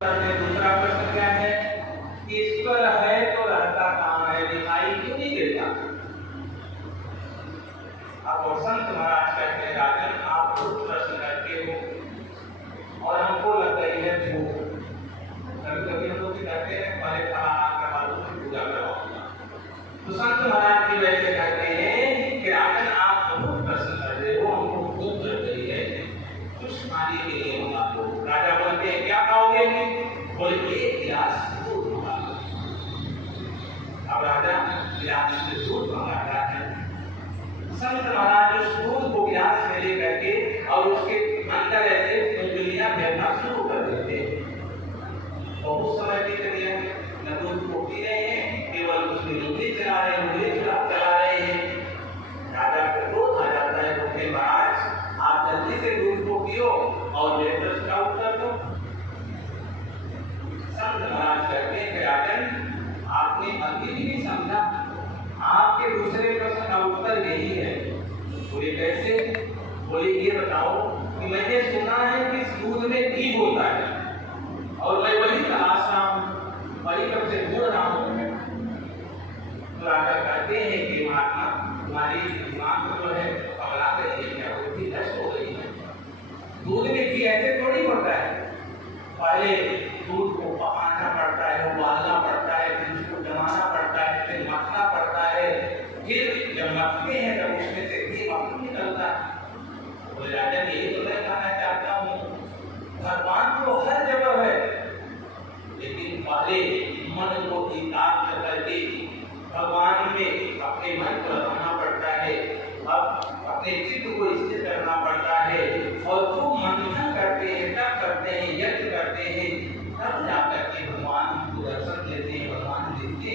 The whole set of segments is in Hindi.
दूसरा प्रश्न क्या है? ईश्वर है तो रहता कहाँ है, दिखाई क्यों नहीं देता? अब संत महाराज कहते हैं राजन आप खुद प्रश्न करते हो और हमको लग रही है झूठ। कभी कभी हम लोग कहते हैं पहले फलाना करवा दो फिर पूजा करवाऊंगा। तो संत महाराज जी वैसे कहते हैं कि राजन आप बहुत प्रश्न कर रहे हो, हमको भूख लग रही है, कुछ खाने के लिए मंगा दो। राजा बोलते हैं क्या खाओगे? बोले एक गिलास दूध मंगा दो। अब राजा गिलास में दूध मंगाता है। संत महाराज उस दूध को गिलास में ले करके और उसके अंदर ऐसे उंगलियां फेरना शुरू कर देते हैं। बहुत समय बीत गया, न दूध को पी रहे हैं, केवल उसमें उंगली चला रहे हैं, उंगली चला रहे हैं। राजा को क्रोध आ जाता है, बोलते महाराज आप जल्दी से दूध को पियो और मेरे प्रश्न का उत्तर दो। संत महाराज कहते हैं कि राजन आपने अभी भी नहीं समझा, आपके दूसरे प्रश्न का उत्तर यही है। बोले कैसे? बोले ये बताओ कि मैंने सुना है कि इस दूध में घी होता है और मैं वही तलाश रहा हूँ, वही कब से ढूंढ रहा हूँ। तो राजा कहते हैं कि महात्मा तुम्हारी दिमाग जो है पगला गई है, क्या बुद्धि नष्ट हो गई है? दूध में घी ऐसे थोड़ी होता है। पहले दूध को पकाना पड़ता है, उबालना पड़ता है, फिर उसको जमाना पड़ता है, फिर मथना पड़ता है, फिर जब मथते हैं तब उसमें से घी बाहर निकलता है। बोले राजा यही तो मैं कहना चाहता हूँ, भगवान तो हर जगह है, लेकिन पहले मन को एकाग्र करके भगवान में अपने मन को लगाना पड़ता है, अब अपने चित्त को स्थिर करना पड़ता है और खूब मंथन करते हैं, तब करते हैं, यज्ञ करते हैं, तब जाकर के भगवान को दर्शन देते हैं, भगवान दिखते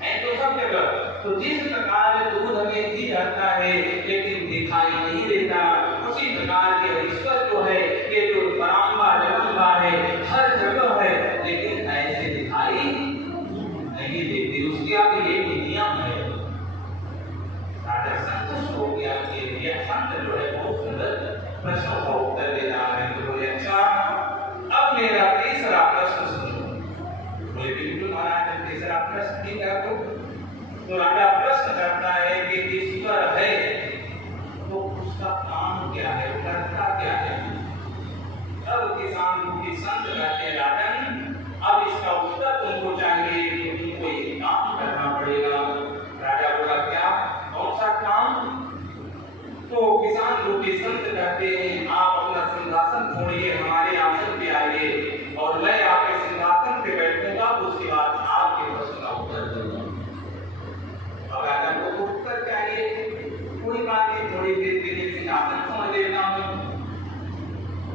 हैं तो सब जगह। तो जिस प्रकार दूध हमें घी रहता है लेकिन दिखाई नहीं देता, उसी प्रकार के ईश्वर जो है ये जो बारंबार जगमगाह है, हर जगह है, लेकिन ऐसे दिखाई नहीं देते। उसके आगे ये नियम है। राजा संतुष्ट हो गया कि यह संत जो है बहुत सुंदर प्रश्नों का उत्तर दे रहा है। तो बोले अच्छा अब मेरा तीसरा प्रश्न सुनो। बोले बिल्कुल महाराज तीसरा प्रश्न भी कर दो। तो राजा प्रश्न करता है कि ईश्वर है तो उसका काम क्या है, करता क्या है? तब किसान की संत कहते हैं राजन अब इसका उत्तर तुमको चाहिए कि तुमको एक काम करना पड़ेगा। राजा बोला क्या, कौन सा काम? तो किसान रूपी संत कहते हैं आप अपना सिंहासन छोड़िए, हमारे आसन पे आइए और मैं आपके सिंहासन पे बैठूंगा, उसके बाद आपके प्रश्न का उत्तर दूंगा। अब राजा को उत्तर चाहिए, कोई बात नहीं, थोड़ी देर के लिए सिंहासन समझ लेता हूँ।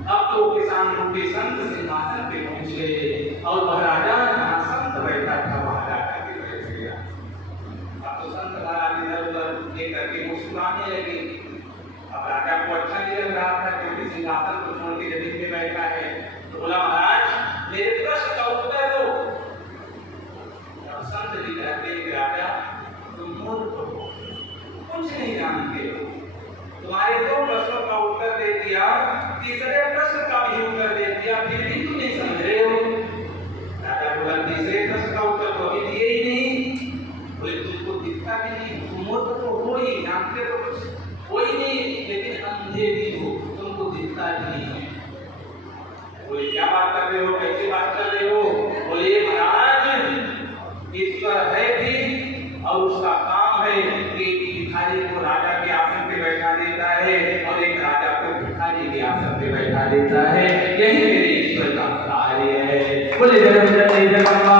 अब तो किसान रूपी संत सिंहासन पे पहुंच गए और वह राजा जहाँ संत बैठा था वहां जाकर के बैठ गया। अब तो संत महाराज इधर उधर लेकर के मुस्कुराने लगे। अब राजा को अच्छा नहीं लग रहा था क्योंकि सिंहासन को छोड़ के जमीन में बैठा है। तो बोला महाराज मेरे प्रश्न का उत्तर दो। अब संत जी कहते हैं कि राजा तुम मूर्ख हो, कुछ नहीं जानते हो, तुम्हारे दो प्रश्नों का उत्तर दे दिया, तीसरे प्रश्न का भी उत्तर दे दिया, फिर भी तुम नहीं समझ रहे हो। राजा बोला तीसरे प्रश्न का उत्तर तो अभी दिए ही नहीं। बोले तुमको दिखता भी नहीं, तुम मूर्ख तो हो ही, जानते तो कुछ हो ही नहीं, लेकिन अंधे भी हो, तुमको दिखता भी नहीं है। बोले क्या बात कर रहे हो, कैसी बात कर रहे हो? बोले महाराज ईश्वर है भी और उसका काम है कि भिखारी को राजा के आसन पे बैठा देता है और एक राजा को भिखारी के आसन पे बैठा देता है। यही मेरे ईश्वर का कार्य है। बोले जय जय जगन्नाथ।